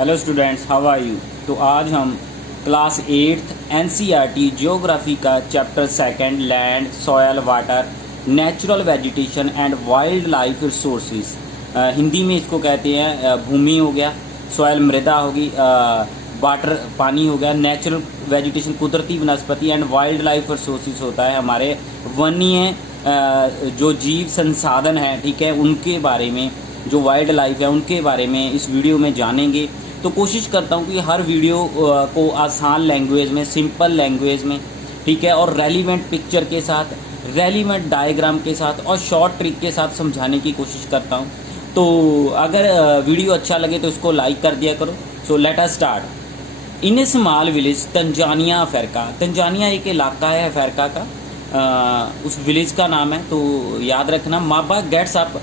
Hello students, how are you. तो आज हम क्लास 8th एनसीईआरटी ज्योग्राफी का chapter second land soil water natural vegetation and wild life resources, Hindi में इसको कहते हैं भूमि हो गया, सॉयल मृदा होगी, वाटर पानी हो गया, नेचुरल वेजिटेशन कुदरती वनस्पति एंड वाइल्ड लाइफ रिसोर्सेज होता है हमारे वन्य जो जीव संसाधन हैं, ठीक है, उनके बारे में, जो वाइल्ड लाइफ है उनके बारे में इस वीडियो में जानेंगे। तो कोशिश करता हूँ कि हर वीडियो को आसान लैंग्वेज में, सिंपल लैंग्वेज में, ठीक है, और रेलिवेंट पिक्चर के साथ, रेलिवेंट डायग्राम के साथ और शॉर्ट ट्रिक के साथ समझाने की कोशिश करता हूँ। तो अगर वीडियो अच्छा लगे तो इसको लाइक कर दिया करो। So let us start. In a small village Tanzania Africa, Tanzania एक इलाका है अफ्रीका का, उस विलेज का नाम है, तो याद रखना। Maba gets up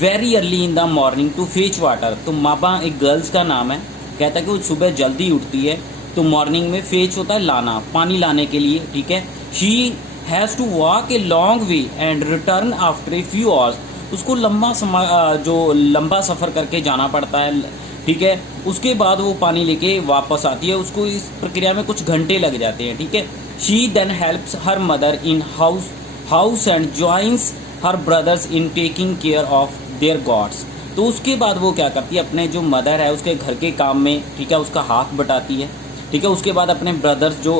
very early in the morning to fetch water. तो माबा एक गर्ल्स का नाम है, कहता है कि वो सुबह जल्दी उठती है, तो मॉर्निंग में फेच होता है लाना, पानी लाने के लिए, ठीक है। She has to walk a long way and return after a few hours. उसको लंबा सफ़र करके जाना पड़ता है, ठीक है। उसके बाद वो पानी लेके वापस आती है, उसको इस प्रक्रिया में कुछ घंटे लग जाते हैं, ठीक है। She then helps her mother in house and joins her brothers in taking care of their goats. तो उसके बाद वो क्या करती है, अपने जो मदर है उसके घर के काम में, ठीक है, उसका हाथ बटाती है, ठीक है। उसके बाद अपने ब्रदर्स जो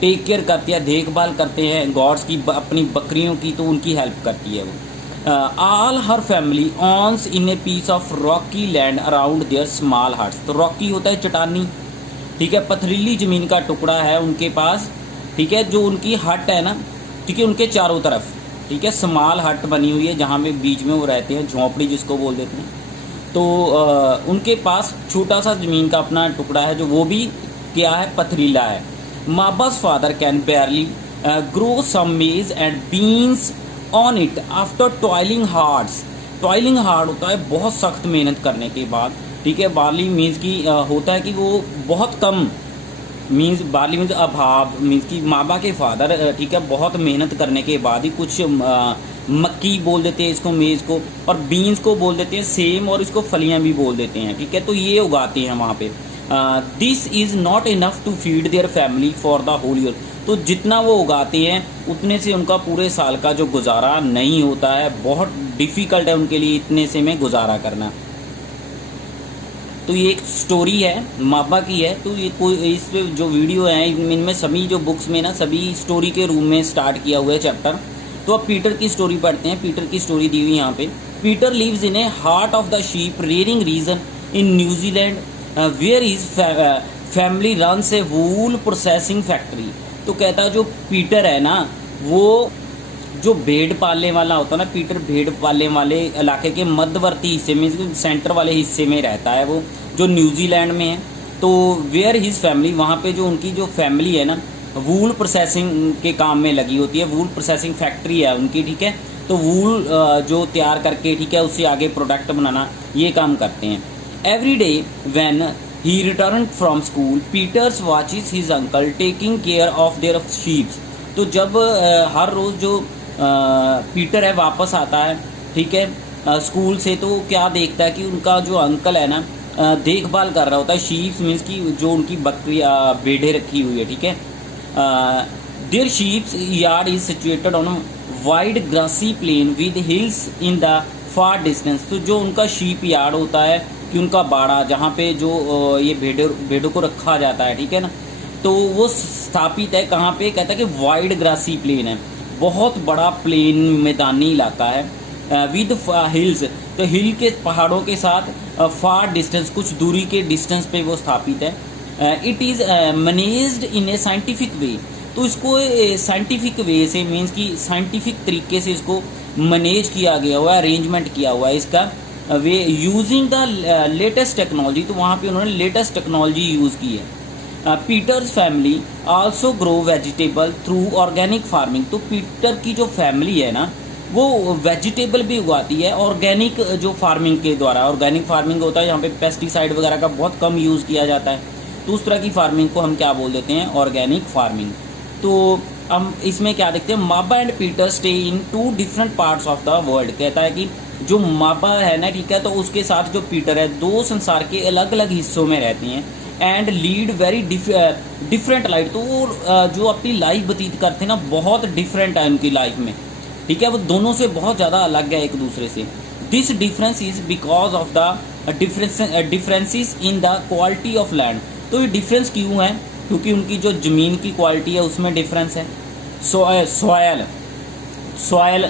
टेक केयर करती है, देखभाल करते हैं गॉड्स की, अपनी बकरियों की, तो उनकी हेल्प करती है वो। All her family owns in a piece of rocky land around there small huts. तो रॉकी होता है चट्टानी, ठीक है, पथरीली ज़मीन का टुकड़ा है उनके पास, ठीक है, जो उनकी हट है ना, ठीक है, उनके चारों तरफ, ठीक है, स्मॉल हट बनी हुई है जहाँ पे बीच में वो रहते हैं, झोंपड़ी जिसको बोल देते हैं। तो उनके पास छोटा सा ज़मीन का अपना टुकड़ा है, जो वो भी क्या है, पथरीला है। Maba's father can barely grow some maize and beans on it after toiling hards. Toiling hard होता है बहुत सख्त मेहनत करने के बाद, ठीक है। बार्ली मीन्स की होता है कि वो बहुत कम, मीन्स बार्ली मीन्स अभाव, मीन्स की माबा के फादर, ठीक है, बहुत मेहनत करने के बाद ही कुछ मक्की बोल देते हैं इसको, मेज़ को, और बीन्स को बोल देते हैं सेम, और इसको फलियां भी बोल देते हैं, ठीक है। तो ये उगाते हैं वहाँ पे। This is not enough to feed their family for the whole year. तो जितना वो उगाते हैं उतने से उनका पूरे साल का जो गुजारा नहीं होता है, बहुत डिफ़िकल्ट है उनके लिए इतने से में गुजारा करना। तो ये एक स्टोरी है, माबा की है। तो ये कोई इस पे जो वीडियो है इनमें सभी जो बुक्स में ना, सभी स्टोरी के रूम में स्टार्ट किया हुआ है चैप्टर। तो अब पीटर की स्टोरी पढ़ते हैं। पीटर की स्टोरी दी हुई यहाँ पे। Peter lives in A heart of the sheep rearing reason in New Zealand where is family runs A wool processing factory. तो कहता है जो पीटर है ना, वो जो भेड़ पालने वाला होता है ना, पीटर भेड़ पालने वाले इलाके के मध्यवर्ती हिस्से में, सेंटर वाले हिस्से में रहता है वो, जो न्यूजीलैंड में है। तो वेयर हिज फैमिली, वहाँ पे जो उनकी जो फैमिली है ना, वूल प्रोसेसिंग के काम में लगी होती है, वूल प्रोसेसिंग फैक्ट्री है उनकी, ठीक है। तो वूल जो तैयार करके, ठीक है, उससे आगे प्रोडक्ट बनाना, ये काम करते हैं। Every day when he return from school Peter's watches his uncle taking care of their sheeps. तो जब हर रोज़ जो पीटर है वापस आता है, ठीक है, स्कूल से, तो क्या देखता है कि उनका जो अंकल है ना, देखभाल कर रहा होता है शीप्स, मीन्स की जो उनकी बकरी भेड़ें रखी हुई है, ठीक है। Their sheeps yard is situated on wide grassy plain with hills in the far distance. तो जो उनका शीप यार्ड होता है, कि उनका बाड़ा जहाँ पे जो ये भेड़ों को रखा जाता है, ठीक है ना, तो वो स्थापित है कहाँ पे, कहता है कि वाइड ग्रासी प्लेन है, बहुत बड़ा प्लेन मैदानी इलाका है, विद हिल्स, तो हिल के पहाड़ों के साथ, फार डिस्टेंस, कुछ दूरी के डिस्टेंस पे वो स्थापित है। It is managed in A scientific way. तो इसको साइंटिफिक वे से, मीन्स कि साइंटिफिक तरीके से इसको मैनेज किया गया हुआ है, अरेंजमेंट किया हुआ है इसका way, using the latest technology. तो वहाँ पे उन्होंने लेटेस्ट टेक्नोलॉजी यूज़ की है। Peter's family also grow vegetable through organic farming. तो पीटर की जो फैमिली है ना, वो वेजिटेबल भी उगाती है ऑर्गेनिक जो फार्मिंग के द्वारा। ऑर्गेनिक फार्मिंग होता है यहाँ पे पेस्टिसाइड वगैरह का बहुत कम यूज़ किया जाता है, तो उस तरह की फार्मिंग को हम क्या बोल देते हैं, ऑर्गेनिक फार्मिंग। तो हम इसमें क्या देखते हैं, माबा and Peter stay in 2 different parts of the world. कहता है कि जो माबा है ना, ठीक है, तो उसके साथ जो पीटर है, दो संसार के अलग अलग हिस्सों में रहते हैं and lead very different life. तो वो जो अपनी लाइफ व्यतीत करते हैं ना, बहुत डिफरेंट है उनकी लाइफ में, ठीक है, वो दोनों से बहुत ज़्यादा अलग है एक दूसरे से। This difference is because of the differences in the quality of land. तो ये डिफरेंस क्यों है? क्योंकि उनकी जो ज़मीन की क्वालिटी है उसमें डिफरेंस है। सॉयल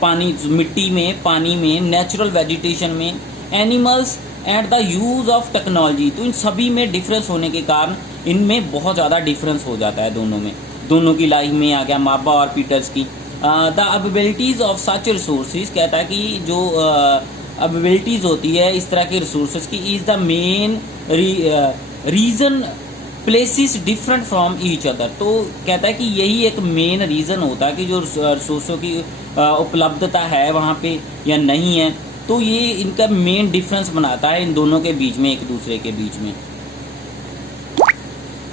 पानी, मिट्टी में, पानी में, नेचुरल वेजिटेशन में, animals and the use of technology. तो इन सभी में डिफरेंस होने के कारण इनमें बहुत ज़्यादा डिफरेंस हो जाता है दोनों में। दोनों की लाइफ में आ गया माबा और पीटर्स की। द अवेबिलिटीज़ ऑफ सच रिसोर्सेज, कहता है कि जो अवेबिलिटीज़ होती है इस तरह के रिसोर्सेज की, is the main reason places different from each other. तो कहता है कि यही एक मेन रीज़न होता है कि जो रिसोर्सों की उपलब्धता है वहाँ पे या नहीं है, तो ये इनका मेन डिफरेंस बनाता है इन दोनों के बीच में, एक दूसरे के बीच में।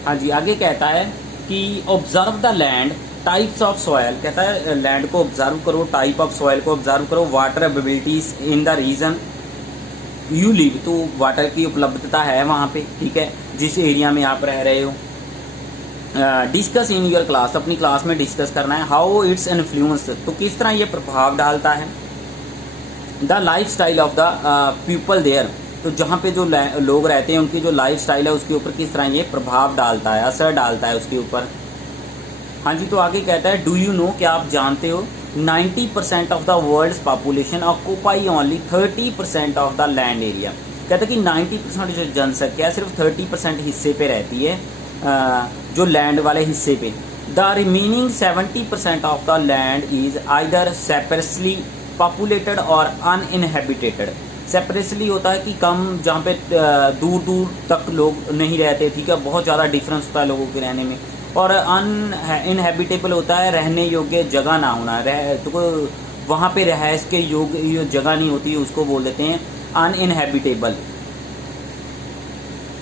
हाँ जी, आगे कहता है कि observe the land types of soil. कहता है लैंड को ऑब्जर्व करो, टाइप ऑफ सॉयल को ऑब्जर्व करो, water availabilities in the region you live. तो वाटर की उपलब्धता है वहाँ पे, ठीक है, जिस एरिया में आप रह रहे हो। डिस्कस इन योर क्लास, अपनी क्लास में डिस्कस करना है। हाउ इट्स इन्फ्लुएंस, तो किस तरह ये प्रभाव डालता है। The life style of the people there, तो जहाँ पे जो लोग रहते हैं उनकी जो लाइफ स्टाइल है उसके ऊपर किस तरह ये प्रभाव डालता है, असर डालता है उसके ऊपर। हाँ जी, तो आगे कहता है डू यू नो, क्या आप जानते हो 90% of the world's population occupy only 30% of the land area. कहता है कि 90% जो जनसंख्या सिर्फ 30% हिस्से पे रहती है, जो लैंड वाले हिस्से पे। The remaining 70% of the land is either separately populated और अनइनहेबिटेड। सेपरेटली होता है कि कम, जहाँ पे दूर दूर तक लोग नहीं रहते, ठीक है, बहुत ज़्यादा डिफरेंस होता है लोगों के रहने में। और अनइनहेबिटेबल होता है रहने योग्य जगह ना होना, तो वहाँ पे रहायश के योग्य जगह नहीं होती, उसको बोल देते हैं अनइनहेबिटेबल।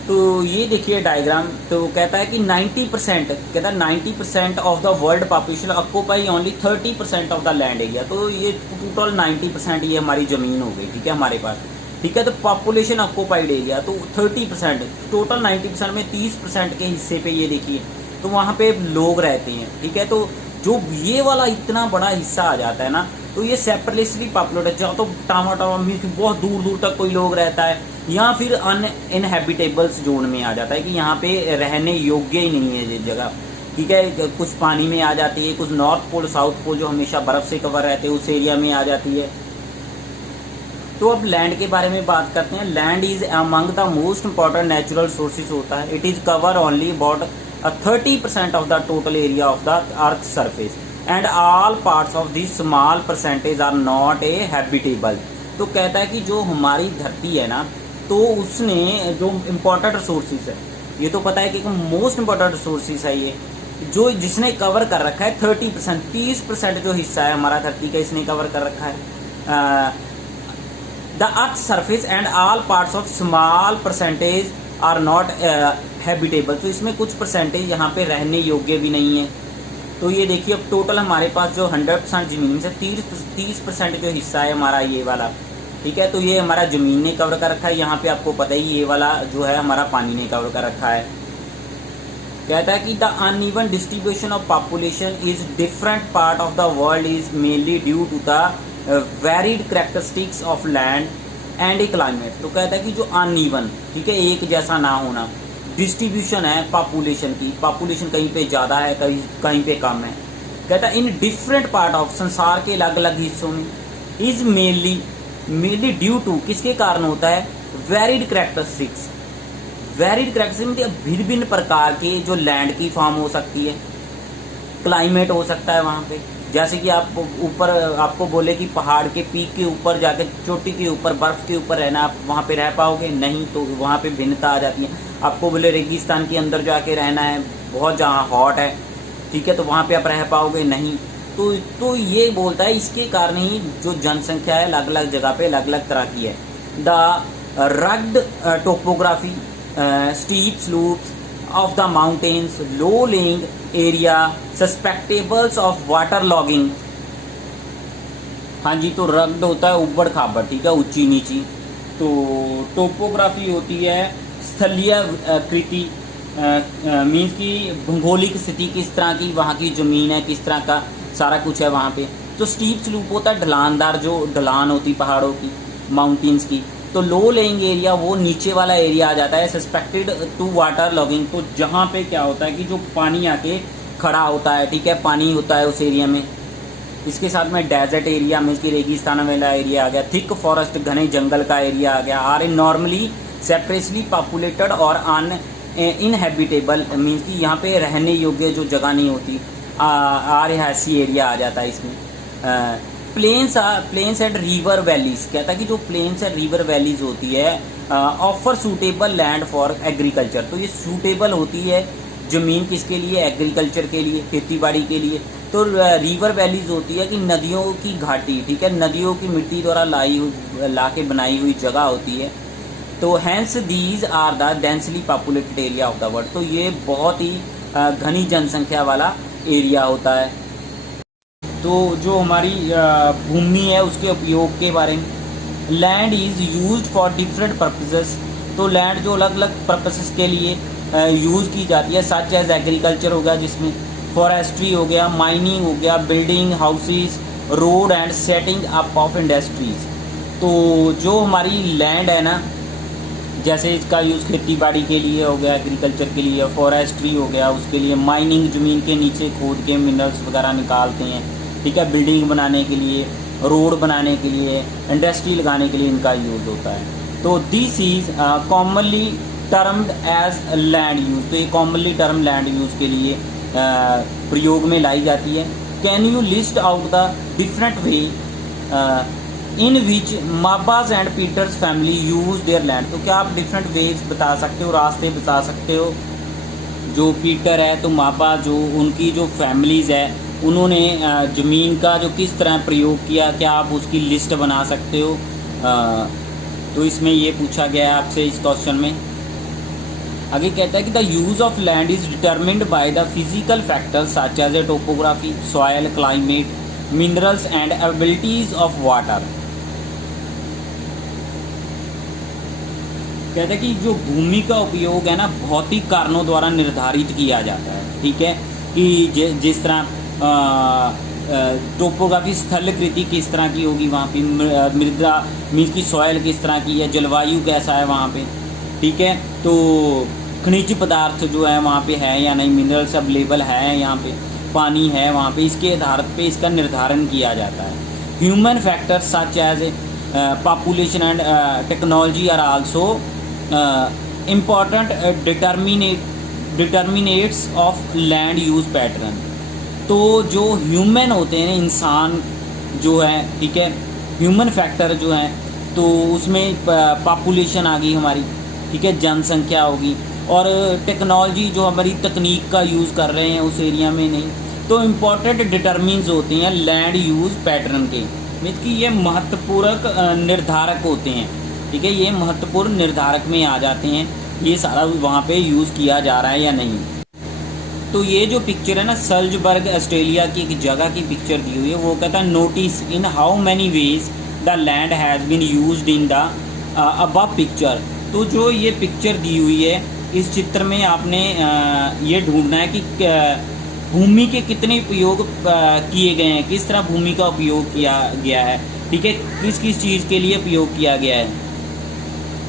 तो ये देखिए डायग्राम, तो कहता है कि 90%, कहता है 90% of the world population occupy only 30% of the land area. तो ये टोटल 90% ये हमारी ज़मीन हो गई, ठीक है, हमारे पास, ठीक है। तो पॉपुलेशन ऑक्यूपाइड एरिया तो 30%, टोटल 90% में 30% के हिस्से पे ये देखिए, तो वहाँ पे लोग रहते हैं, ठीक है। तो जो ये वाला इतना बड़ा हिस्सा आ जाता है ना, तो ये सेपरेटली पॉपुलेटेड, जहाँ तो टामा मीन्स बहुत दूर दूर तक कोई लोग रहता है, या फिर अनइनहेबिटेबल्स जोन में आ जाता है कि यहाँ पे रहने योग्य ही नहीं है ये जगह, ठीक है। कुछ पानी में आ जाती है, कुछ नॉर्थ पोल साउथ पोल जो हमेशा बर्फ से कवर रहते हैं उस एरिया में आ जाती है। तो अब लैंड के बारे में बात करते हैं। Land is among the most important natural sources होता है। It is cover only about 30% of the total area of the earth surface and all parts of this small percentage are not a habitable. तो कहता है कि जो हमारी धरती है ना, तो उसने जो इम्पोर्टेंट रिसोर्सेज है, ये तो पता है कि मोस्ट इम्पोर्टेंट रिसोर्सेज है ये, जो जिसने कवर कर रखा है 30%, 30% जो हिस्सा है हमारा धरती का, इसने कवर कर रखा है। The earth surface and all parts of small percentage are not habitable. तो इसमें कुछ परसेंटेज यहाँ पे रहने योग्य भी नहीं है। तो ये देखिए, अब टोटल हमारे पास जो 100% ज़मीन से 30% जो हिस्सा है हमारा ये वाला, ठीक है, तो ये हमारा ज़मीन ने कवर कर रखा है। यहाँ पे आपको पता ही ये वाला जो है हमारा पानी ने कवर कर रखा है। कहता है कि the uneven distribution of population is different part of the world is mainly due to the varied characteristics of land and a climate. तो कहता है कि जो अनइवन, ठीक है, एक जैसा ना होना, डिस्ट्रीब्यूशन है पॉपुलेशन की, पॉपुलेशन कहीं पे ज़्यादा है, कहीं पे कम है। कहता है इन डिफरेंट पार्ट ऑफ, संसार के अलग अलग हिस्सों में, इज मेनली ड्यू टू, किसके कारण होता है, वेरिड कैरेक्टरिस्टिक्स। वेरिड कैरेक्टरिस्टिक्स भिन्न भिन्न प्रकार के जो लैंड की फॉर्म हो सकती है, क्लाइमेट हो सकता है वहाँ पे। जैसे कि आप ऊपर, आपको बोले कि पहाड़ के पीक के ऊपर जाके, चोटी के ऊपर, बर्फ़ के ऊपर रहना, आप वहाँ पे रह पाओगे नहीं, तो वहाँ पे भिन्नता आ जाती है। आपको बोले रेगिस्तान के अंदर जाके रहना है, बहुत जहाँ हॉट है, ठीक है, तो वहाँ पे आप रह पाओगे नहीं। तो ये बोलता है इसके कारण ही जो जनसंख्या है अलग अलग जगह पे अलग अलग तरह की है। The rugged topography, steep slopes of the mountains, low-lying area susceptible of water logging हाँ जी, तो रग्ड होता है उबड़ खाबड़, ठीक है, ऊंची नीची। तो टोपोग्राफी होती है स्थलीय कृति, मीन्स की भौगोलिक स्थिति किस तरह की वहाँ की ज़मीन है, किस तरह का सारा कुछ है वहाँ पे। तो स्टीप स्लूप होता है ढलानदार, जो ढलान होती पहाड़ों की, माउंटेन्स की। तो लो लेइंग एरिया वो नीचे वाला एरिया आ जाता है। सस्पेक्टेड टू वाटर लॉगिंग, तो जहाँ पे क्या होता है कि जो पानी आके खड़ा होता है, ठीक है, पानी होता है उस एरिया में। इसके साथ में डेजर्ट एरिया मीन्स की रेगिस्तान वाला एरिया आ गया। थिक फॉरेस्ट घने जंगल का एरिया आ गया। Are in normally separately populated और अन इनहेबिटेबल, मीन्स कि यहाँ पे रहने योग्य जो जगह नहीं होती, आरहासी एरिया आ जाता है इसमें। प्लेन्स एंड रिवर वैलीज, कहता है कि जो प्लेन्स एंड रिवर वैलीज होती है offer suitable land for agriculture. तो ये सूटेबल होती है ज़मीन किसके लिए, एग्रीकल्चर के लिए, खेती बाड़ी के लिए। तो रिवर वैलीज होती है कि नदियों की घाटी, ठीक है, नदियों की मिट्टी द्वारा ला के बनाई हुई जगह होती है। तो hence these are the densely populated area of the world, तो ये बहुत ही घनी जनसंख्या वाला एरिया होता है। तो जो हमारी भूमि है उसके उपयोग के बारे में, land is used for different purposes. तो लैंड जो अलग अलग पर्पसेस के लिए यूज़ की जाती है, सच एज एग्रीकल्चर हो गया, जिसमें फॉरेस्ट्री हो गया, माइनिंग हो गया, building houses, road and setting up of industries. तो जो हमारी लैंड है ना, जैसे इसका यूज़ खेती बाड़ी के लिए हो गया, एग्रीकल्चर के लिए, फॉरेस्ट्री हो गया, उसके लिए माइनिंग, ज़मीन के नीचे खोद के मिनरल्स वगैरह निकालते हैं, ठीक है, बिल्डिंग बनाने के लिए, रोड बनाने के लिए, इंडस्ट्री लगाने के लिए इनका यूज़ होता है। तो this is commonly termed as land use. तो ये कॉमनली टर्म लैंड यूज़ के लिए प्रयोग में लाई जाती है। Can you list out the different way in which Maba's and Peter's family use their land. तो क्या आप डिफरेंट वेज बता सकते हो, रास्ते बता सकते हो, जो पीटर है तो माबा जो उनकी जो फैमिलीज़ है उन्होंने ज़मीन का जो किस तरह प्रयोग किया, क्या आप उसकी लिस्ट बना सकते हो। तो इसमें ये पूछा गया है आपसे इस क्वेश्चन में। आगे कहता है कि the use of land is determined by the physical factors such as a topography, soil, climate, minerals and abilities of water. कहते हैं कि जो भूमि का उपयोग है ना, भौतिक कारणों द्वारा निर्धारित किया जाता है, ठीक है, कि जिस तरह टोपोग्राफी स्थलकृति किस तरह की होगी वहाँ पे, मृदा मीन्स की सॉयल किस तरह की है, जलवायु कैसा है वहाँ पे, ठीक है, तो खनिज पदार्थ जो है वहाँ पे है या नहीं, मिनरल्स अवेलेबल है यहाँ पे, पानी है वहाँ पे, इसके आधार पे इसका निर्धारण किया जाता है। Human factors such as population and technology are also important determinants of land use pattern. तो जो ह्यूमन होते हैं, इंसान जो है, ठीक है, ह्यूमन फैक्टर जो है, तो उसमें पॉपुलेशन आ गई हमारी, ठीक है, जनसंख्या होगी, और टेक्नोलॉजी जो हमारी तकनीक का यूज़ कर रहे हैं उस एरिया में नहीं। तो इम्पॉर्टेंट डिटर्मिन्स होते हैं लैंड यूज़ पैटर्न के, मीन्स कि ये महत्वपूर्ण निर्धारक होते हैं, ठीक है, ये महत्वपूर्ण निर्धारक में आ जाते हैं, ये सारा वहाँ पे यूज़ किया जा रहा है या नहीं। तो ये जो पिक्चर है ना, सल्जबर्ग ऑस्ट्रेलिया की एक जगह की पिक्चर दी हुई है। वो कहता है notice in how many ways the land has been used in the above picture. तो जो ये पिक्चर दी हुई है, इस चित्र में आपने ये ढूंढना है कि भूमि के कितने उपयोग किए गए हैं, किस तरह भूमि का उपयोग किया गया है, ठीक है, किस किस चीज़ के लिए उपयोग किया गया है।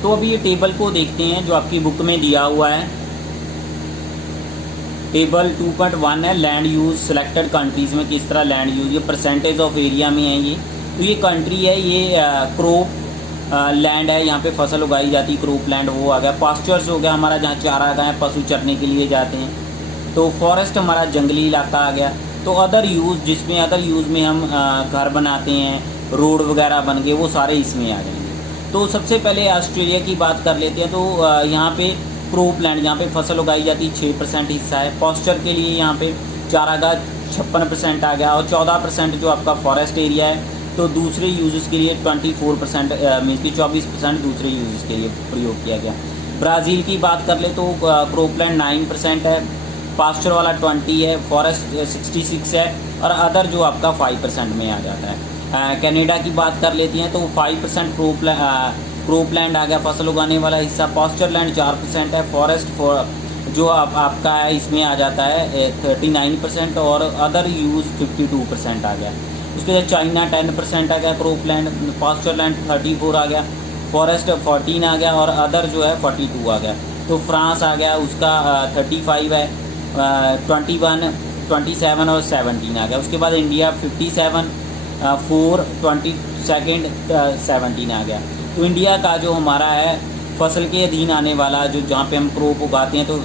तो अभी ये टेबल को देखते हैं जो आपकी बुक में दिया हुआ है। टेबल 2.1 है, लैंड यूज़ सिलेक्टेड कंट्रीज़ में किस तरह लैंड यूज़, ये परसेंटेज ऑफ एरिया में है ये। तो ये कंट्री है, ये क्रोप लैंड है, यहाँ पे फसल उगाई जाती है, क्रोप लैंड वो आ गया। पास्चर्स हो गया हमारा, जहाँ चारा गाय पशु चरने के लिए जाते हैं। तो फॉरेस्ट हमारा जंगली इलाका आ गया। तो अदर यूज़, जिसमें अदर यूज़ में हम घर बनाते हैं, रोड वगैरह बन गए, वो सारे इसमें आ जाएंगे। तो सबसे पहले ऑस्ट्रेलिया की बात कर लेते हैं। तो यहाँ पे क्रोप लैंड, जहाँ पे फसल उगाई जाती है, 6% हिस्सा है। पॉस्चर के लिए यहाँ पे चारागाह 56% आ गया, और 14% जो आपका फॉरेस्ट एरिया है। तो दूसरे यूज़ के लिए 24%, मीन्स की 24% दूसरे यूज़ के लिए प्रयोग किया गया। ब्राज़ील की बात कर ले तो क्रोपलैंड 9% है, पास्चर वाला 20 है, फॉरेस्ट 66 है, और अदर जो आपका 5% में आ जाता है। कनाडा की बात कर लेते हैं तो 5% क्रॉप लैंड आ गया, फसल उगाने वाला हिस्सा। पास्चर लैंड 4% है। फॉरेस्ट जो आपका है इसमें आ जाता है 39% और अदर यूज़ 52% आ गया। उसके बाद चाइना 10% आ गया, क्रॉप लैंड। पास्चर लैंड 34 आ गया, फॉरेस्ट 14 आ गया और अदर जो है 42 आ गया। तो फ्रांस आ गया, उसका 35 है, 21, 27 और 17 आ गया। उसके बाद इंडिया 57, 4, 22, 17 आ गया। तो इंडिया का जो हमारा है फसल के अधीन आने वाला जो जहाँ पे हम क्रॉप उगाते हैं तो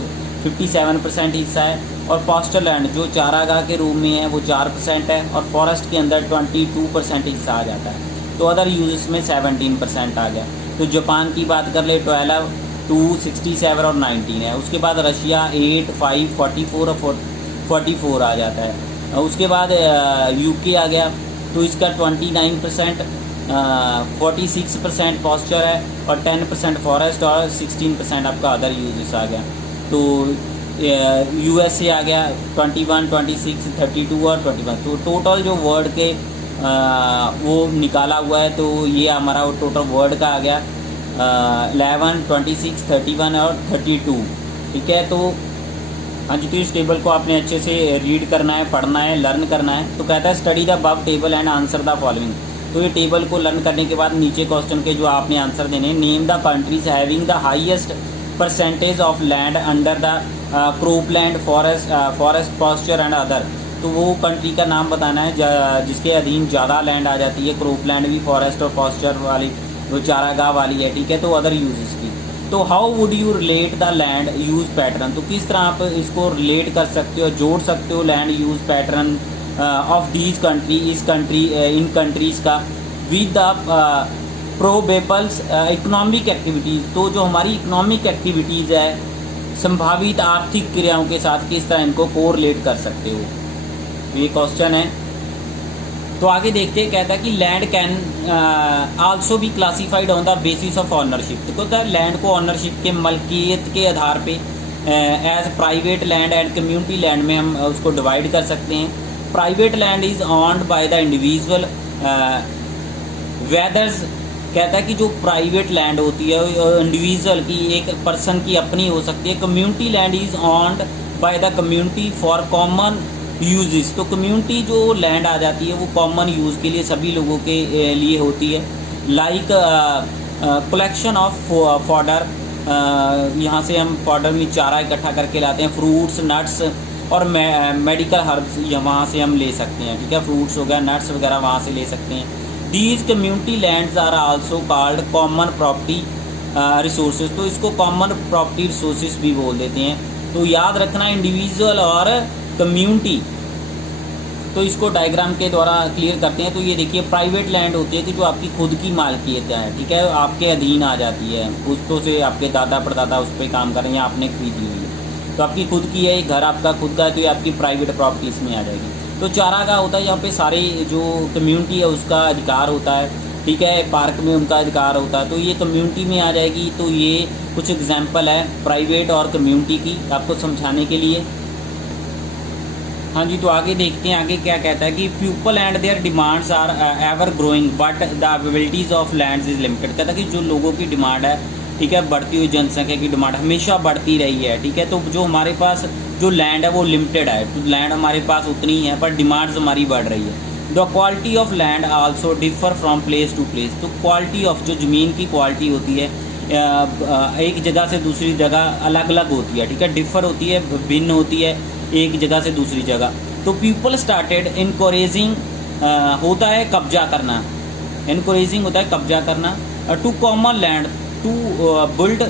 57% हिस्सा है। और पास्चर लैंड जो चारागाह के रूप में है वो 4% है और फॉरेस्ट के अंदर 22% हिस्सा आ जाता है। तो अदर यूजेस में 17% आ गया। तो जापान की बात कर ले 12, 2, 67 और 19 है। उसके बाद रशिया 8, 5, 44 और 44 आ जाता है। उसके बाद यूके आ गया तो इसका 29%, 46% पास्चर है और 10% फॉरेस्ट और 16% आपका अदर यूजेस आ गया। तो यूएसए आ गया 21, 26, 32 और 21। तो टोटल जो वर्ल्ड के वो निकाला हुआ है तो ये हमारा टोटल वर्ल्ड का आ गया 11, 26, 31 और 32। ठीक है, तो हाँ जी, तो इस टेबल को आपने अच्छे से रीड करना है, पढ़ना है, लर्न करना है। तो कहता है study the above table and answer the following. तो ये टेबल को लर्न करने के बाद नीचे क्वेश्चन के जो आपने आंसर देने, name the countries having the highest percentage of land under the crop land, forest, pasture and other. तो वो कंट्री का नाम बताना है जिसके अधीन ज़्यादा लैंड आ जाती है, क्रॉप लैंड भी, फॉरेस्ट और पास्चर वाली वो चारागाह वाली है। ठीक है, तो अदर यूजेस की। तो how would you relate the land use pattern. तो किस तरह आप इसको रिलेट कर सकते हो, जोड़ सकते हो land use pattern of these country, इस कंट्री, इन कंट्रीज़ का with the probables economic activities. तो जो हमारी इकोनॉमिक एक्टिविटीज़ है, संभावित आर्थिक क्रियाओं के साथ किस तरह इनको कोरिलेट कर सकते हो। तो ये क्वेश्चन है। तो आगे देखते हैं, कहता है कि land can also be classified on the basis of ownership. तो कहता है लैंड को ऑनरशिप के मलकियत के आधार पे as private land and community land में हम उसको डिवाइड कर सकते हैं। Private land is owned by the individual weathers. कहता है कि जो प्राइवेट लैंड होती है इंडिविजुअल की, एक पर्सन की अपनी हो सकती है। Community land is owned by the community for common uses. तो कम्युनिटी जो लैंड आ जाती है वो कॉमन यूज़ के लिए सभी लोगों के लिए होती है। लाइक कलेक्शन ऑफ फॉडर, यहाँ से हम फॉडर में चारा इकट्ठा करके लाते हैं। फ्रूट्स, नट्स और मेडिकल हर्ब्स वहाँ से हम ले सकते हैं। ठीक है, फ्रूट्स हो गया, नट्स वगैरह वहाँ से ले सकते हैं। These community lands are also called common property resources. तो इसको कॉमन प्रॉपर्टी रिसोर्सेज भी बोल देते हैं। तो याद रखना इंडिविजुअल और कम्युनिटी। तो इसको डायग्राम के द्वारा क्लियर करते हैं। तो ये देखिए प्राइवेट लैंड होती है कि जो आपकी खुद की मालकियत है। ठीक है, आपके अधीन आ जाती है, पुश्तों से आपके दादा परदादा उस पर काम कर रहे हैं, आपने खरीदी हुई है तो आपकी खुद की है, घर आपका खुद का है, तो ये आपकी प्राइवेट प्रॉपर्टी इसमें आ जाएगी। तो चारागाह होता है, यहाँ पे सारे जो कम्युनिटी है उसका अधिकार होता है। ठीक है, पार्क में उनका अधिकार होता है, तो ये कम्युनिटी में आ जाएगी। तो ये कुछ एग्जाम्पल है प्राइवेट और कम्युनिटी की आपको समझाने के लिए। हाँ जी, तो आगे देखते हैं आगे क्या कहता है कि people and their demands are ever growing but the availabilities of lands is limited. कहता है कि जो लोगों की डिमांड है, ठीक है, बढ़ती हुई जनसंख्या की डिमांड हमेशा बढ़ती रही है। ठीक है, तो जो हमारे पास जो लैंड है वो लिमिटेड है, तो लैंड हमारे पास उतनी ही है पर डिमांड्स हमारी बढ़ रही है। The quality of land also differ from place to place. तो क्वालिटी ऑफ जो ज़मीन की क्वालिटी होती है एक जगह से दूसरी जगह अलग अलग होती है। ठीक है, डिफर होती है, भिन्न होती है एक जगह से दूसरी जगह। तो पीपल स्टार्टेड इनकरेजिंग होता है कब्जा करना, इनकरेजिंग होता है कब्जा करना to common land to build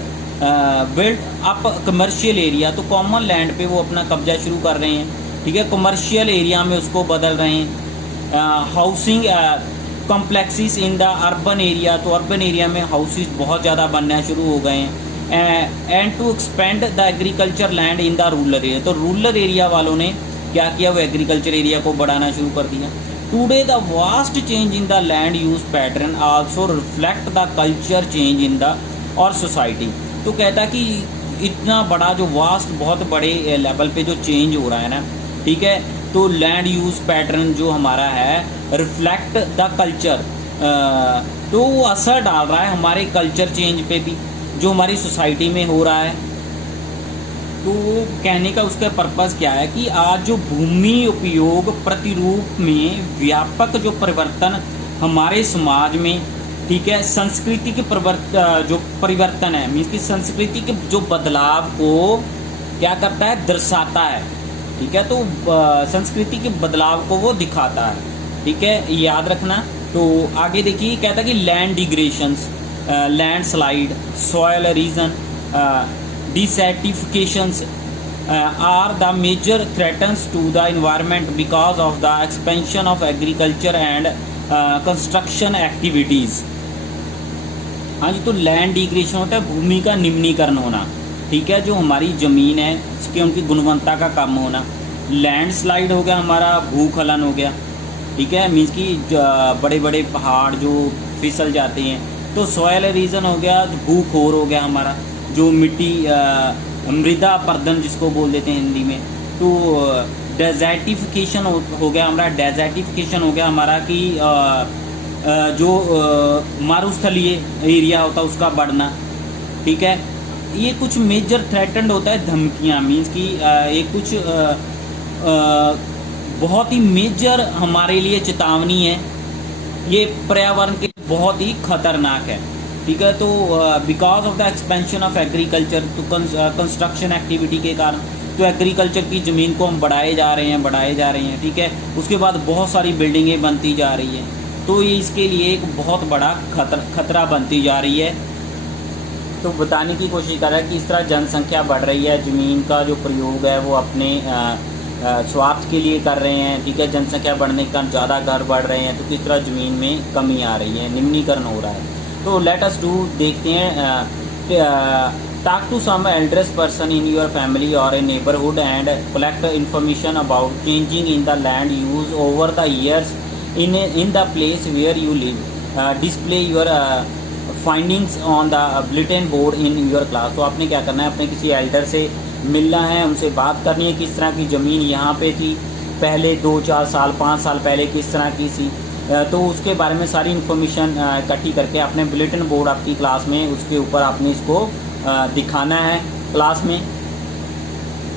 up commercial area. तो कॉमन लैंड पे वो अपना कब्जा शुरू कर रहे हैं। ठीक है, कमर्शियल एरिया में उसको बदल रहे हैं। Housing complexes in the urban area. तो अर्बन एरिया में हाउसेस बहुत ज़्यादा बनना शुरू हो गए हैं। And to expand the agriculture land in the rural area. तो रूरल एरिया वालों ने क्या किया, वो एग्रीकल्चर एरिया को बढ़ाना शुरू कर दिया। Today the vast change in the land use pattern also reflect the culture change in the और सोसाइटी। तो कहता है कि इतना बड़ा जो वास्ट बहुत बड़े लेवल पे जो चेंज हो रहा है ना, ठीक है, तो लैंड यूज़ पैटर्न जो हमारा है रिफ्लेक्ट द कल्चर, तो वो असर डाल रहा है हमारे कल्चर चेंज पे भी जो हमारी सोसाइटी में हो रहा है। तो कहने का उसका पर्पस क्या है कि आज जो भूमि उपयोग प्रतिरूप में व्यापक जो परिवर्तन हमारे समाज में, ठीक है, संस्कृति के जो परिवर्तन है, मीन्स कि संस्कृति के जो बदलाव को क्या करता है, दर्शाता है, ठीक है। तो संस्कृति के बदलाव को वो दिखाता है, ठीक है, याद रखना। तो आगे देखिए, कहता है कि land degradations, landslide, soil erosion, desertifications are the major threats to the environment because of the expansion of agriculture and construction activities। हाँ जी, तो लैंड डिग्रेशन होता है भूमि का निम्नीकरण होना, ठीक है, जो हमारी ज़मीन है उसकी उनकी गुणवत्ता का कम होना। लैंड स्लाइड हो गया हमारा, भूस्खलन हो गया, ठीक है, मीन्स कि बड़े बड़े पहाड़ जो फिसल जाते हैं। तो सॉयल एरोजन हो गया, भूखोर हो गया हमारा, जो मिट्टी मृदा अपरदन जिसको बोल देते हैं हिंदी में। तो डेजर्टिफिकेशन हो गया हमारा, डेजर्टिफिकेशन हो गया हमारा कि जो मरुस्थलीय एरिया होता है उसका बढ़ना, ठीक है। ये कुछ मेजर थ्रेटन्ड होता है धमकियाँ, मीन्स कि ये कुछ बहुत ही मेजर हमारे लिए चेतावनी है, ये पर्यावरण के बहुत ही खतरनाक है, ठीक है। तो because of the expansion of agriculture, तो कंस्ट्रक्शन एक्टिविटी के कारण, तो एग्रीकल्चर की ज़मीन को हम बढ़ाए जा रहे हैं, ठीक है। उसके बाद बहुत सारी बिल्डिंगें बनती जा रही हैं, तो ये इसके लिए एक बहुत बड़ा खतरा बनती जा रही है। तो बताने की कोशिश कर रहा है कि इस तरह जनसंख्या बढ़ रही है, ज़मीन का जो प्रयोग है वो अपने स्वार्थ के लिए कर रहे हैं, ठीक है। जनसंख्या बढ़ने के कारण ज़्यादा घर बढ़ रहे हैं, तो किस तरह ज़मीन में कमी आ रही है, निम्नीकरण हो रहा है। तो लेट अस डू देखते हैं, talk to some elders person in your family or a neighbourhood and collect information about changing in the land use over the years in the place where you live, display your findings on the bulletin board in your class. तो आपने क्या करना है, अपने किसी Elder से मिलना है, उनसे बात करनी है, किस तरह की ज़मीन यहाँ पे थी पहले 2-4 साल 5 साल पहले किस तरह की थी, तो उसके बारे में सारी इन्फॉर्मेशन इकट्ठी करके अपने बुलेटिन बोर्ड आपकी क्लास में उसके ऊपर आपने इसको दिखाना है क्लास में।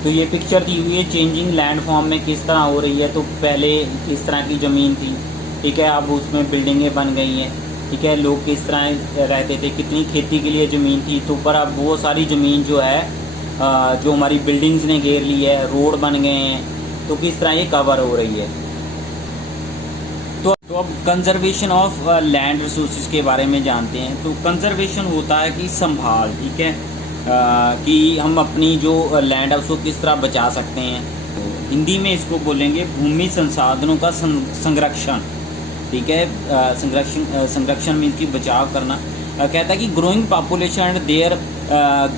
तो ये पिक्चर दी हुई है चेंजिंग लैंड फॉर्म में किस तरह हो रही है। तो पहले किस तरह की ज़मीन थी, ठीक है, अब उसमें बिल्डिंगें बन गई हैं, ठीक है, लोग किस तरह रहते थे, कितनी खेती के लिए ज़मीन थी, तो पर अब वो सारी ज़मीन जो है जो हमारी बिल्डिंग्स ने घेर ली है, रोड बन गए हैं, तो किस तरह ये कवर हो रही है। तो अब कंजर्वेशन ऑफ लैंड रिसोर्सेज के बारे में जानते हैं। तो कंजर्वेशन होता है कि संभाल, ठीक है, कि हम अपनी जो लैंड है उसको किस तरह बचा सकते हैं। तो हिंदी में इसको बोलेंगे भूमि संसाधनों का संरक्षण, ठीक है। संरक्षण मीन्स की बचाव करना। कहता है कि growing population and their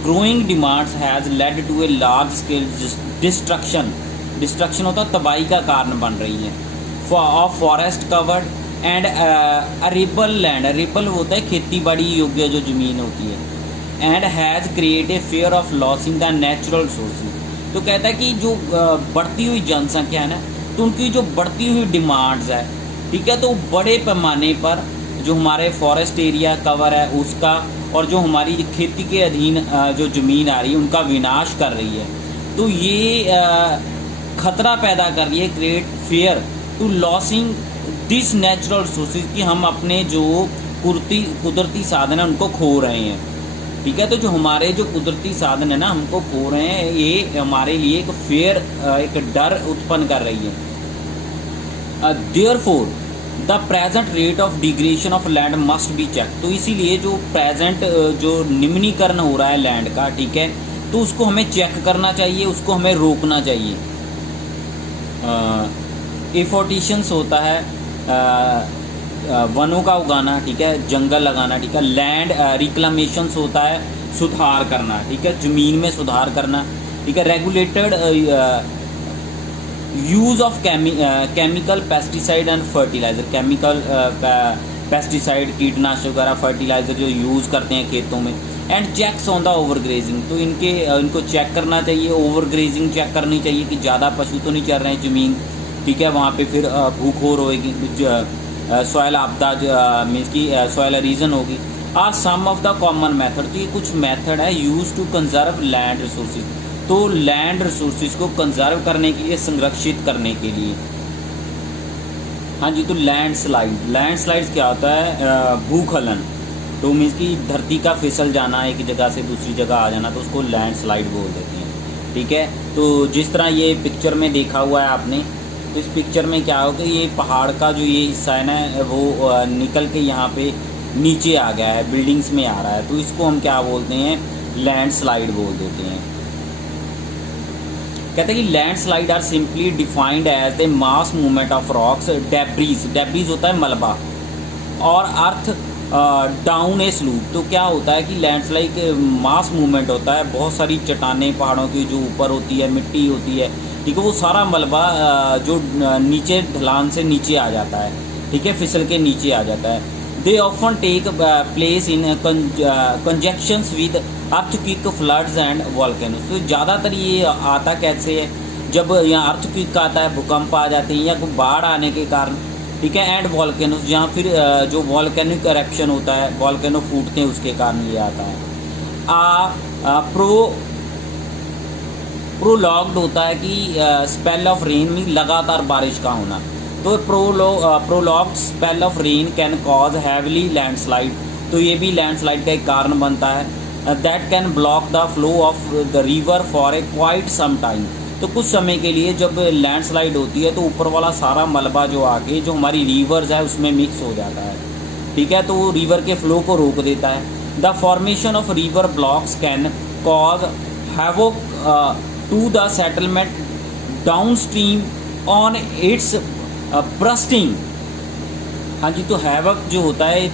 growing demands has led to a large scale destruction होता है तबाही का कारण बन रही है of forest covered and arable land, arable होता है खेती बाड़ी योग्य जो ज़मीन होती है, and has create a fear of losing the natural sources. तो कहता है कि जो बढ़ती हुई जनसंख्या है ना, तो उनकी जो बढ़ती हुई डिमांड्स है, ठीक है, तो बड़े पैमाने पर जो हमारे फॉरेस्ट एरिया कवर है उसका और जो हमारी खेती के अधीन जो ज़मीन आ रही है उनका विनाश कर रही है। तो ये खतरा पैदा कर रही है, create fear to losing this natural sources, कि हम अपने जो कुदरती साधन है उनको खो रहे हैं, ठीक है। तो जो हमारे जो कुदरती साधन है ना हमको खो रहे हैं, ये हमारे लिए एक फेयर एक डर उत्पन्न कर रही है। Therefore the present rate of degradation of land must be check. तो इसीलिए जो प्रेजेंट जो निम्नीकरण हो रहा है लैंड का, ठीक है, तो उसको हमें चेक करना चाहिए, उसको हमें रोकना चाहिए। एफोर्टिशंस होता है वनों का उगाना, ठीक है, जंगल लगाना, ठीक है। लैंड रिक्लामेशंस होता है सुधार करना, ठीक है, ज़मीन में सुधार करना, ठीक है। Regulated use of chemical pesticide and fertiliser, chemical pesticide कीटनाशक वगैरह फर्टिलाइज़र जो यूज़ करते हैं खेतों में। And checks on the overgrazing, तो इनको चेक करना चाहिए, ओवरग्रेजिंग चेक करनी चाहिए कि ज़्यादा पशु तो नहीं चल रहे हैं ज़मीन ठीक है, वहाँ पे फिर भूखोर होएगी, सॉयल आपदा मीन्स की सॉयल रीजन होगी। Are some of the common method, तो ये कुछ मेथड है use to conserve land resources, तो लैंड रिसोर्सेज को कंजर्व करने के लिए, संरक्षित करने के लिए। हाँ जी, तो लैंडस्लाइड्स क्या होता है? भूखलन, तो मीन्स की धरती का फिसल जाना, एक जगह से दूसरी जगह आ जाना, तो उसको लैंडस्लाइड बोल देते हैं। ठीक है, तो जिस तरह ये पिक्चर में देखा हुआ है आपने, तो इस पिक्चर में क्या होगा, ये पहाड़ का जो ये हिस्सा है ना, वो निकल के यहाँ पे नीचे आ गया है, बिल्डिंग्स में आ रहा है, तो इसको हम क्या बोलते हैं? लैंडस्लाइड बोल देते हैं। कहते हैं कि landslide are simply defined as the mass movement of rocks, debris होता है मलबा, और अर्थ डाउन ए स्लूप। तो क्या होता है कि लैंडस्लाइड मास मूवमेंट होता है, बहुत सारी चट्टानें पहाड़ों की जो ऊपर होती है, मिट्टी होती है, ठीक है, वो सारा मलबा जो नीचे ढलान से नीचे आ जाता है, ठीक है, फिसल के नीचे आ जाता है। They often take place in conjunctions with earthquake, floods and volcanoes. तो ज़्यादातर ये आता कैसे है? जब यहाँ अर्थक्वेक आता है, भूकंप आ जाते हैं या कोई बाढ़ आने के कारण, ठीक है, एंड वॉल्केनोस, जहाँ फिर जो वॉल्केनिक एरप्शन होता है, वॉल्केनो फूटते हैं, उसके कारण ये आता है। प्रोलॉग्ड होता है कि स्पेल ऑफ रेन में लगातार बारिश का होना, तो prolonged spell of rain can cause heavily landslide, तो ये भी लैंडस्लाइड का एक कारण बनता है। That can block the flow of the river for a quite some time, तो कुछ समय के लिए जब लैंडस्लाइड होती है तो ऊपर वाला सारा मलबा जो आके जो हमारी रिवर्स है उसमें मिक्स हो जाता है, ठीक है, तो वो रिवर के फ्लो को रोक देता है। The formation of river blocks can cause havoc to the settlement downstream on its bursting. हाँ जी, तो हैवक जो होता है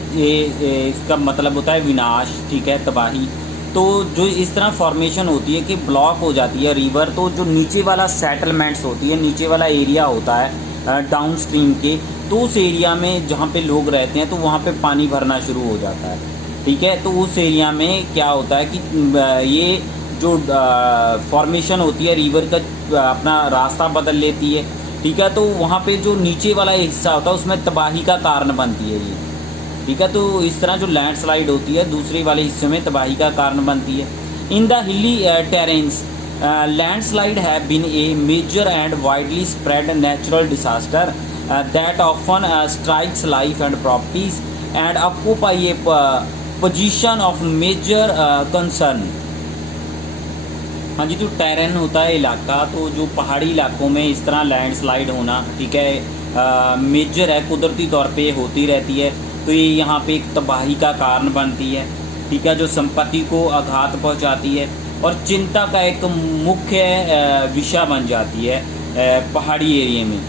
इसका मतलब होता है विनाश, ठीक है, तबाही। तो जो इस तरह फॉर्मेशन होती है कि ब्लॉक हो जाती है रिवर, तो जो नीचे वाला सेटलमेंट्स होती है, नीचे वाला एरिया होता है डाउन स्ट्रीम के, तो उस एरिया में जहाँ पे लोग रहते हैं तो वहाँ पे पानी भरना शुरू हो जाता है, ठीक है, तो उस एरिया में क्या होता है कि ये जो फॉर्मेशन होती है रिवर का अपना रास्ता बदल लेती है, ठीक है, तो वहाँ पे जो नीचे वाला हिस्सा होता है उसमें तबाही का कारण बनती है ये, ठीक है, तो इस तरह जो लैंडस्लाइड होती है दूसरे वाले हिस्से में तबाही का कारण बनती है। In the hilly terrains landslide have been a major and widely spread natural disaster that often strikes life and properties and occupy a position of major concern. हाँ जी, तो टेरेन होता है इलाका, तो जो पहाड़ी इलाकों में इस तरह लैंडस्लाइड होना, ठीक है, मेजर है, कुदरती तौर पे होती रहती है, तो ये यहाँ पे एक तबाही का कारण बनती है, ठीक है, जो संपत्ति को आघात पहुँचाती है और चिंता का एक मुख्य विषय बन जाती है पहाड़ी एरिया में।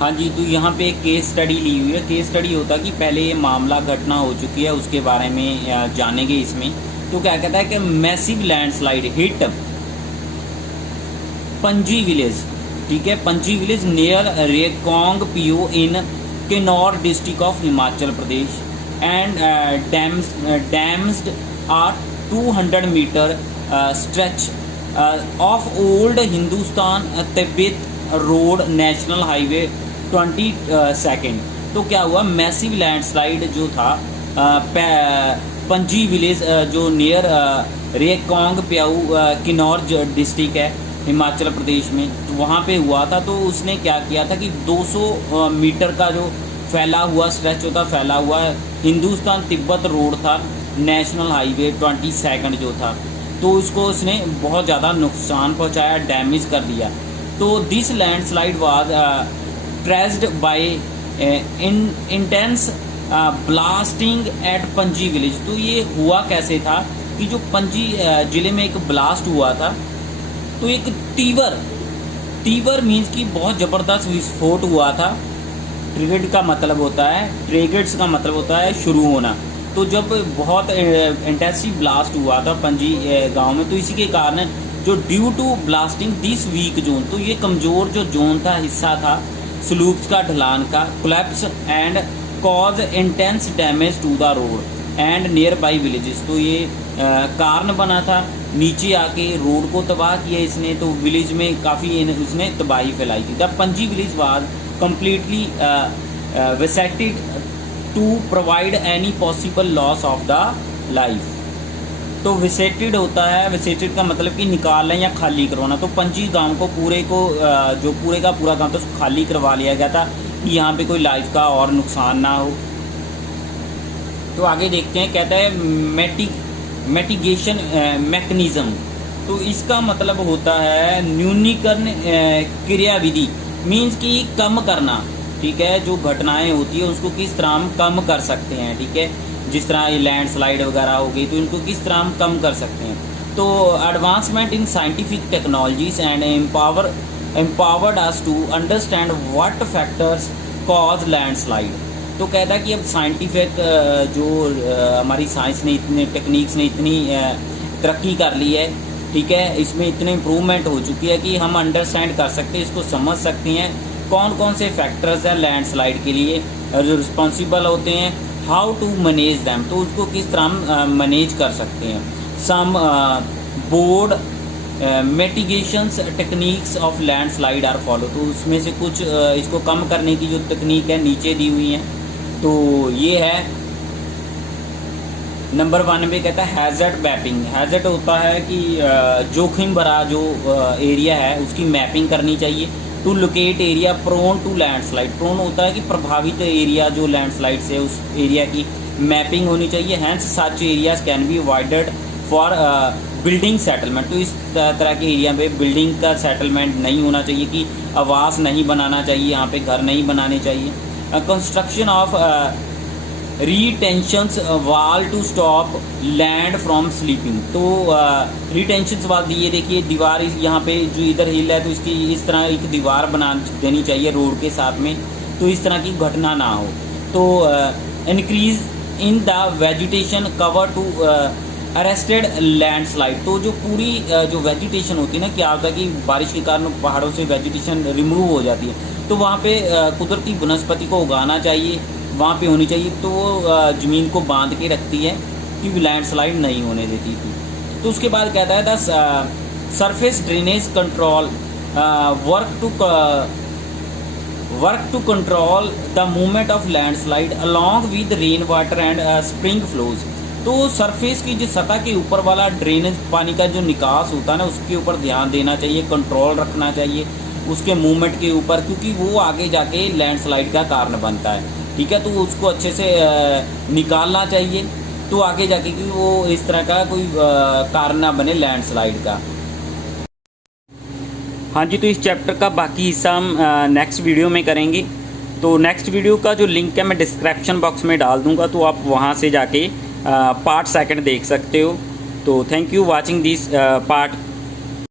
हाँ जी, तो यहाँ पे एक केस स्टडी ली हुई है। केस स्टडी होता है कि पहले ये मामला घटना हो चुकी है, उसके बारे में जानेंगे इसमें। तो क्या कहता है कि massive landslide hit Panji village, ठीक है, Panji village near Reckong Peo in Kinnaur district of Himachal Pradesh and dammed are 200 metre stretch of old Hindustan Tibet road national highway 22। तो क्या हुआ, मैसिव लैंडस्लाइड जो था पंजी विलेज जो नियर रेकोंग प्याऊ किन्नौर डिस्ट्रिक्ट है हिमाचल प्रदेश में, तो वहाँ पे हुआ था। तो उसने क्या किया था कि 200 मीटर का जो फैला हुआ स्ट्रेच होता, फैला हुआ हिंदुस्तान तिब्बत रोड था, नेशनल हाईवे 22 जो था, तो उसको उसने बहुत ज़्यादा नुकसान पहुँचाया, डैमेज कर दिया। तो this landslide was traced by intense blasting at Panji village. तो ये हुआ कैसे था कि जो पंजी ज़िले में एक ब्लास्ट हुआ था, तो एक तीवर मीन्स की बहुत ज़बरदस्त विस्फोट हुआ था। ट्रिगेड का मतलब होता है, ट्रिगेड्स का मतलब होता है शुरू होना। तो जब बहुत इंटेंसिव ब्लास्ट हुआ था पंजी गांव में, तो इसी के कारण जो due to blasting this weak zone, तो ये कमज़ोर जो जोन था, हिस्सा था स्लूप्स का, ढलान का, collapse and cause intense damage to the road and nearby villages. तो ये कारण बना था नीचे आके रोड को तबाह किया इसने, तो विलेज में काफ़ी उसने तबाही फैलाई थी। The Panji village was completely vacated to provide any possible loss of the life. तो विसेटेड होता है, विसेटेड का मतलब कि निकालना या खाली करवाना। तो पंजी गांव को जो पूरे का पूरा गांव था उसको खाली करवा लिया गया था कि यहाँ पे कोई लाइफ का और नुकसान ना हो। तो आगे देखते हैं, कहता है मिटिगेशन मैकेनिज्म। तो इसका मतलब होता है न्यूनीकरण क्रियाविधि, मीन्स कि कम करना, ठीक है। जो घटनाएं होती है उसको किस तरह हम कम कर सकते हैं, ठीक है। जिस तरह ये लैंडस्लाइड वगैरह हो गई, तो इनको किस तरह हम कम कर सकते हैं। तो advancement in scientific technologies and empowered us to understand what factors cause landslide. तो कहता है कि अब साइंटिफिक जो हमारी साइंस ने इतने टेक्निक्स ने इतनी तरक्की कर ली है, ठीक है, इसमें इतने इम्प्रूवमेंट हो चुकी है कि हम अंडरस्टैंड कर सकते हैं, इसको समझ सकते हैं कौन कौन से फैक्टर्स हैं लैंडस्लाइड के लिए जो रिस्पॉन्सिबल होते हैं, हाउ टू मैनेज दैम। तो उसको किस तरह मैनेज कर सकते हैं। Some board mitigations techniques of landslide are follow. तो उसमें से कुछ इसको कम करने की जो तकनीक है नीचे दी हुई हैं। तो ये है नंबर 1 में, कहता है हैज़र्ड मैपिंग। हैज़र्ड होता है कि जोखिम भरा जो एरिया है उसकी मैपिंग करनी चाहिए। To locate area prone to landslide. Prone होता है कि प्रभावित एरिया जो लैंडस्लाइड से, उस एरिया की मैपिंग होनी चाहिए। Hence such areas can be avoided for building settlement. तो इस तरह के एरिया पे बिल्डिंग का सेटलमेंट नहीं होना चाहिए, कि आवास नहीं बनाना चाहिए, यहाँ पे घर नहीं बनाने चाहिए। Construction of retentions wall to stop land from slipping. तो रिटेंशंस वाल दिए, देखिए दीवार यहाँ पे जो इधर हिल है तो इसकी इस तरह एक दीवार बना देनी चाहिए रोड के साथ में, तो इस तरह की घटना ना हो। तो increase in the vegetation cover to arrested landslide. तो जो पूरी जो वेजिटेशन होती है ना, क्या होता है कि बारिश के कारण पहाड़ों से वेजिटेशन रिमूव हो जाती है, तो वहाँ पे कुदरती वनस्पति को उगाना चाहिए, वहाँ पे होनी चाहिए। तो वो ज़मीन को बांध के रखती है कि लैंडस्लाइड नहीं होने देती थी। तो उसके बाद कहता है the surface drainage control work to control the movement of landslide along with rain water and spring flows. तो सरफेस की जो सतह के ऊपर वाला ड्रेनेज पानी का जो निकास होता है ना, उसके ऊपर ध्यान देना चाहिए, कंट्रोल रखना चाहिए उसके मूवमेंट के ऊपर, क्योंकि वो आगे जाके लैंडस्लाइड का कारण बनता है, ठीक है। तो उसको अच्छे से निकालना चाहिए, तो आगे जाके कि वो इस तरह का कोई कारण ना बने लैंडस्लाइड का। हाँ जी, तो इस चैप्टर का बाकी हिस्सा हम नेक्स्ट वीडियो में करेंगे। तो नेक्स्ट वीडियो का जो लिंक है मैं डिस्क्रिप्शन बॉक्स में डाल दूंगा, तो आप वहाँ से जाके पार्ट 2 देख सकते हो। तो thank you watching this part